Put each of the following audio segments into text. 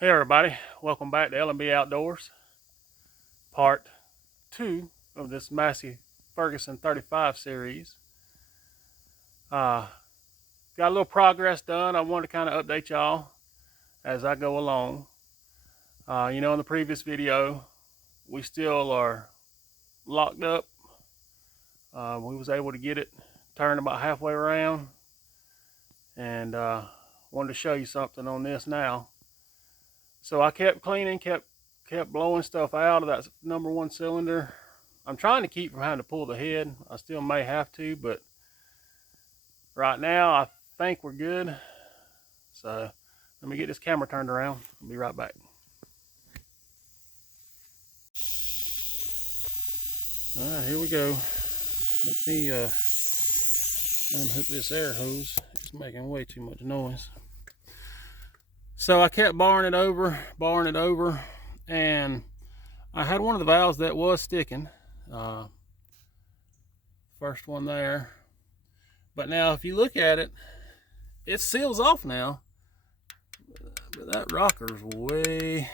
Hey everybody, welcome back to L&B Outdoors, part 2 of this Massey Ferguson 35 series. Got a little progress done. I wanted to kind of update y'all as I go along. In the previous video, we still are locked up. We was able to get it turned about halfway around, and wanted to show you something on this now. So I kept cleaning, kept blowing stuff out of that number 1 cylinder. I'm trying to keep from having to pull the head. I still may have to, but right now I think we're good. So let me get this camera turned around. I'll be right back. All right, here we go. Let me unhook this air hose. It's making way too much noise. So I kept barring it over, and I had one of the valves that was sticking. First one there. But now if you look at it, it seals off now. But that rocker's way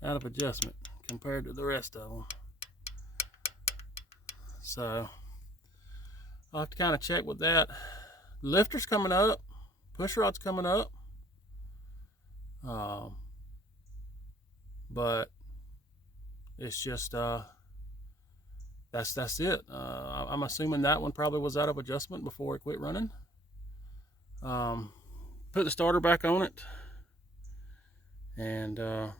out of adjustment compared to the rest of them. So I'll have to kind of check with that. Lifter's coming up, push rod's coming up. But it's just that's it. I'm assuming that one probably was out of adjustment before it quit running. Put the starter back on it, and we're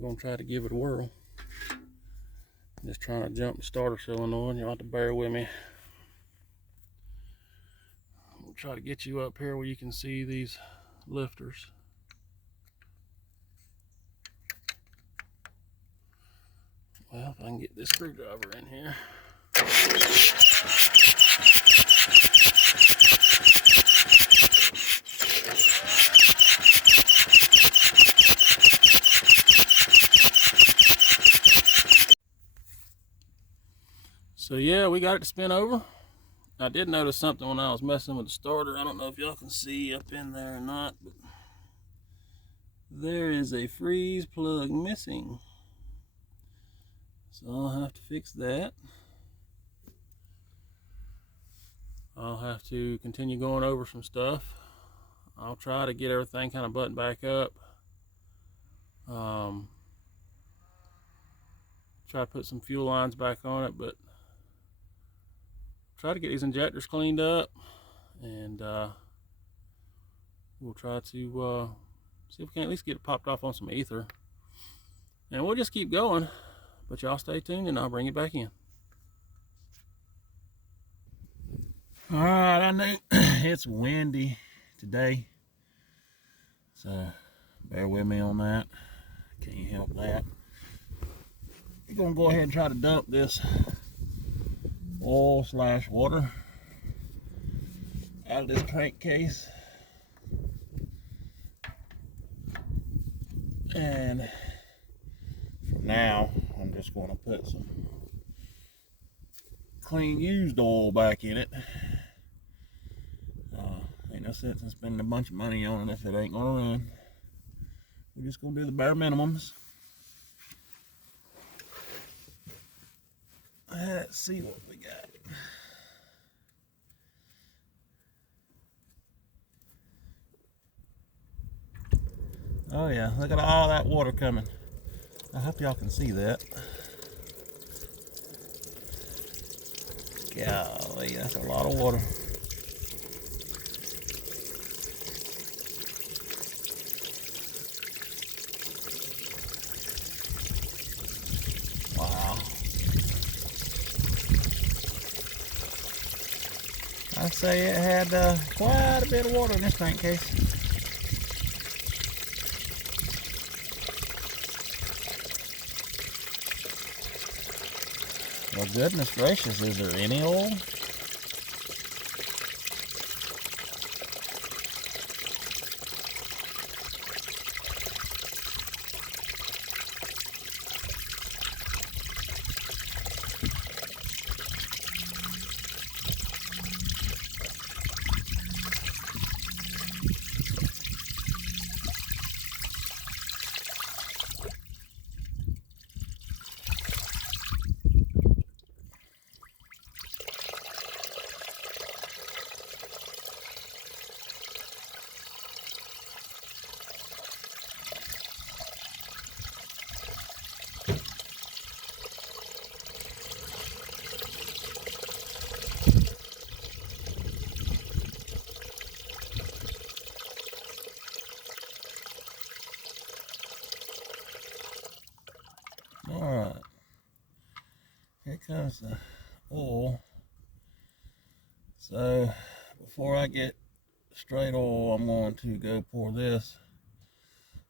gonna try to give it a whirl. Just trying to jump the starter solenoid. You'll have to bear with me. We'll try to get you up here where you can see these lifters. Well, if I can get this screwdriver in here. So yeah, we got it to spin over. I did notice something when I was messing with the starter. I don't know if y'all can see up in there or not, but there is a freeze plug missing. So I'll have to fix that. I'll have to continue going over some stuff. I'll try to get everything kind of buttoned back up. Try to put some fuel lines back on it, but try to get these injectors cleaned up, and we'll try to see if we can at least get it popped off on some ether, and we'll just keep going. But y'all stay tuned and I'll bring it back in. All right, I know it's windy today, so bear with me on that. Can't help that. We're gonna go ahead and try to dump this oil / water out of this crankcase, and for now I'm just going to put some clean used oil back in it. Ain't no sense in spending a bunch of money on it if it ain't gonna run. We're just gonna do the bare minimums. Let's see what we got. Oh yeah, look at all that water coming. I hope y'all can see that. Golly, that's a lot of water. Wow. I'd say it had quite a bit of water in this crankcase. Well, goodness gracious, is there any oil? comes the oil. So before I get straight oil, I'm going to go pour this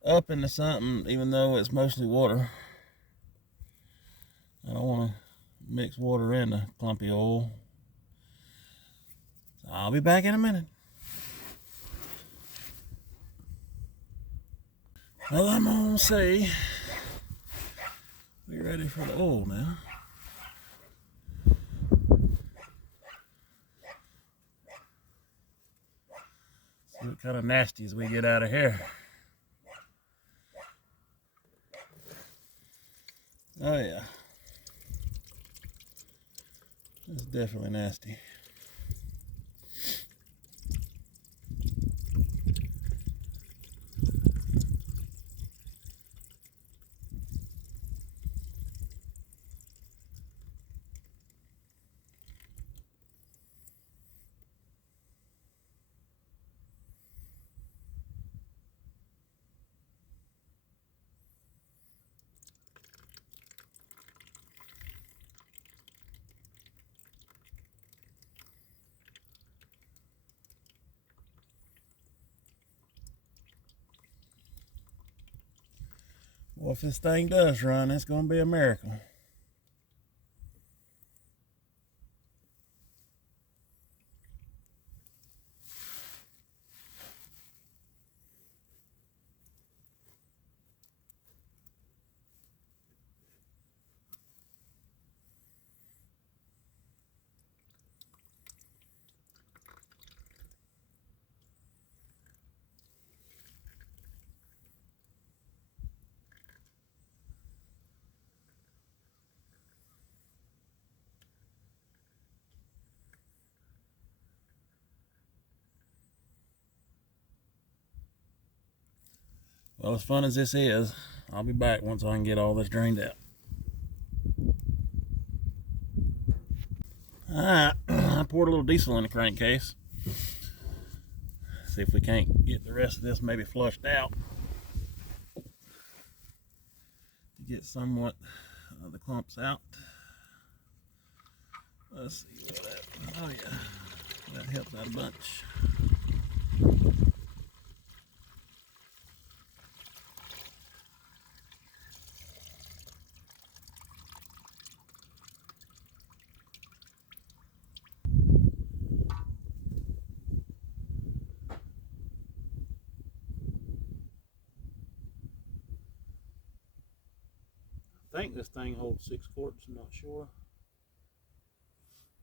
up into something, even though it's mostly water. I don't want to mix water in the clumpy oil. So I'll be back in a minute. Well, I'm gonna say we're ready for the oil now. See what kind of nasties we get out of here. Oh yeah, it's definitely nasty. Well, if this thing does run, it's going to be a miracle. Well, as fun as this is, I'll be back once I can get all this drained out. Alright, I poured a little diesel in the crankcase. See if we can't get the rest of this maybe flushed out. Get somewhat of the clumps out. Let's see what that, oh yeah, that helps out a bunch. I think this thing holds 6 quarts, I'm not sure.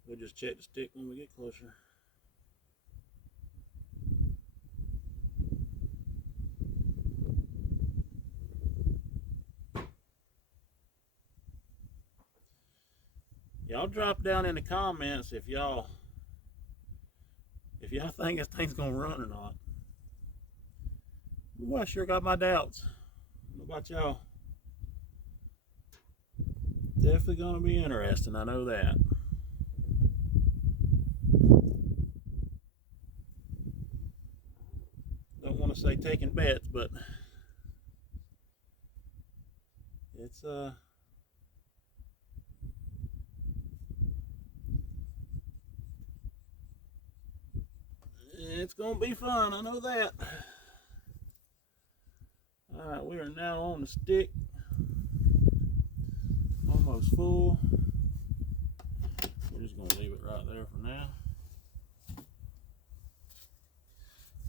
We'll just check the stick when we get closer. Y'all drop down in the comments if y'all think this thing's gonna run or not. Well, I sure got my doubts. What about y'all? Definitely gonna be interesting, I know that. Don't want to say taking bets, but it's gonna be fun, I know that. Alright, we are now on the stick. Almost full. We're just gonna leave it right there for now.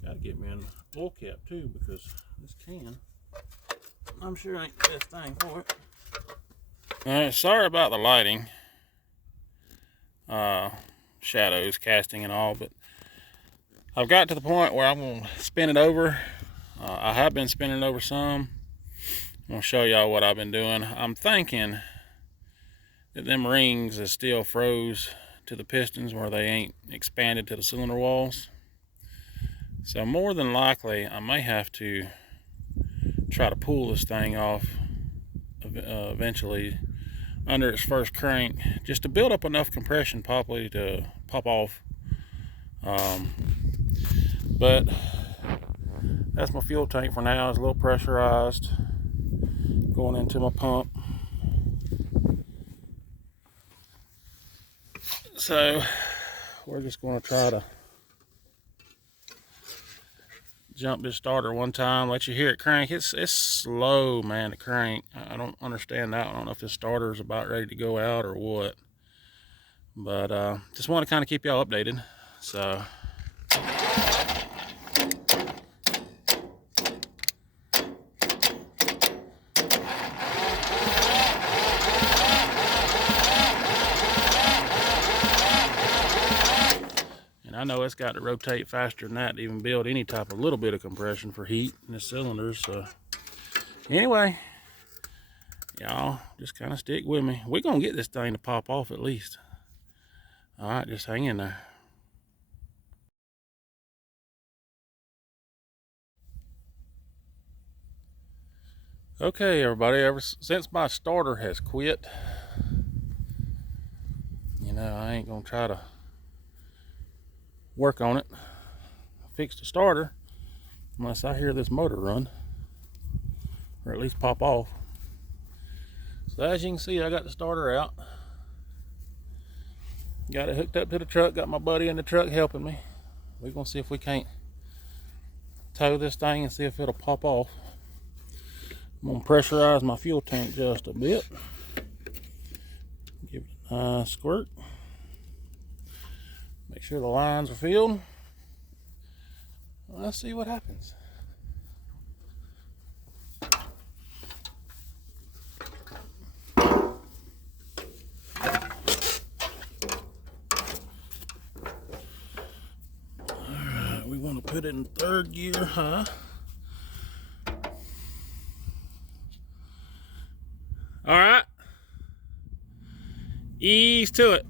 Gotta get me an oil cap too, because this can, I'm sure ain't the best thing for it. Alright, sorry about the lighting. Shadows casting and all, but I've got to the point where I'm gonna spin it over. I have been spinning it over some. I'm gonna show y'all what I've been doing. I'm thinking that them rings is still froze to the pistons where they ain't expanded to the cylinder walls. So more than likely I may have to try to pull this thing off eventually under its first crank, just to build up enough compression probably to pop off. But that's my fuel tank for now. It's a little pressurized going into my pump. So we're just going to try to jump this starter one time, let you hear it crank. It's slow, man, to crank. I don't understand that. I don't know if this starter is about ready to go out or what. But just want to kind of keep y'all updated. So I know it's got to rotate faster than that to even build any type of little bit of compression for heat in the cylinders. So anyway, y'all just kind of stick with me. We're going to get this thing to pop off at least. All right, just hang in there. Okay, everybody, ever since my starter has quit, you know, I ain't going to try to work on it, fix the starter, unless I hear this motor run, or at least pop off. So as you can see, I got the starter out. Got it hooked up to the truck, got my buddy in the truck helping me. We're gonna see if we can't tow this thing and see if it'll pop off. I'm gonna pressurize my fuel tank just a bit. Give it a nice squirt. Make sure the lines are filled. Let's see what happens. Alright, we want to put it in third gear high. Alright. Ease to it.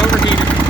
Overheated.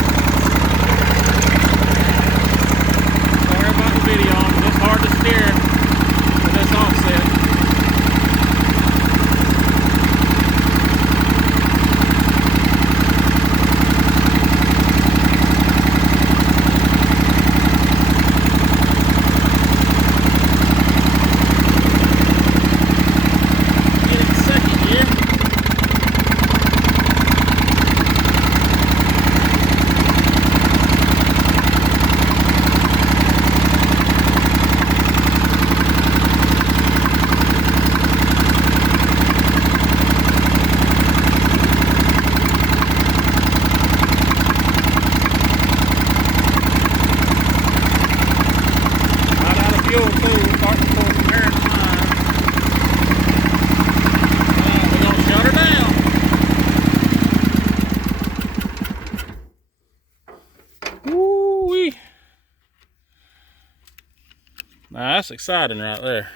Now that's exciting right there.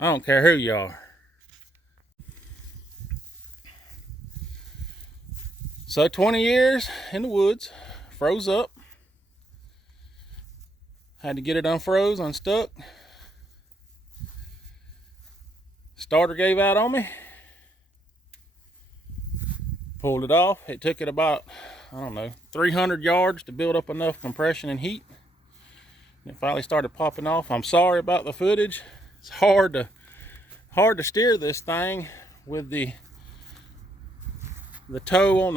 I don't care who you are. So 20 years in the woods, froze up. Had to get it unfroze, unstuck. Starter gave out on me. Pulled it off. It took it about, I don't know, 300 yards to build up enough compression and heat. And it finally started popping off. I'm sorry about the footage. It's hard to steer this thing with the toe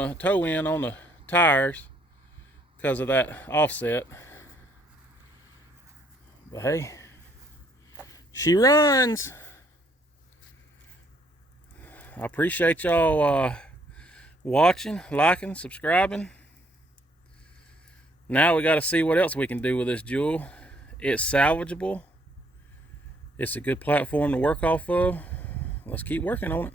end on the tires because of that offset. But hey, she runs. I appreciate y'all watching, liking, subscribing. Now we got to see what else we can do with this jewel. It's salvageable. It's a good platform to work off of. Let's keep working on it.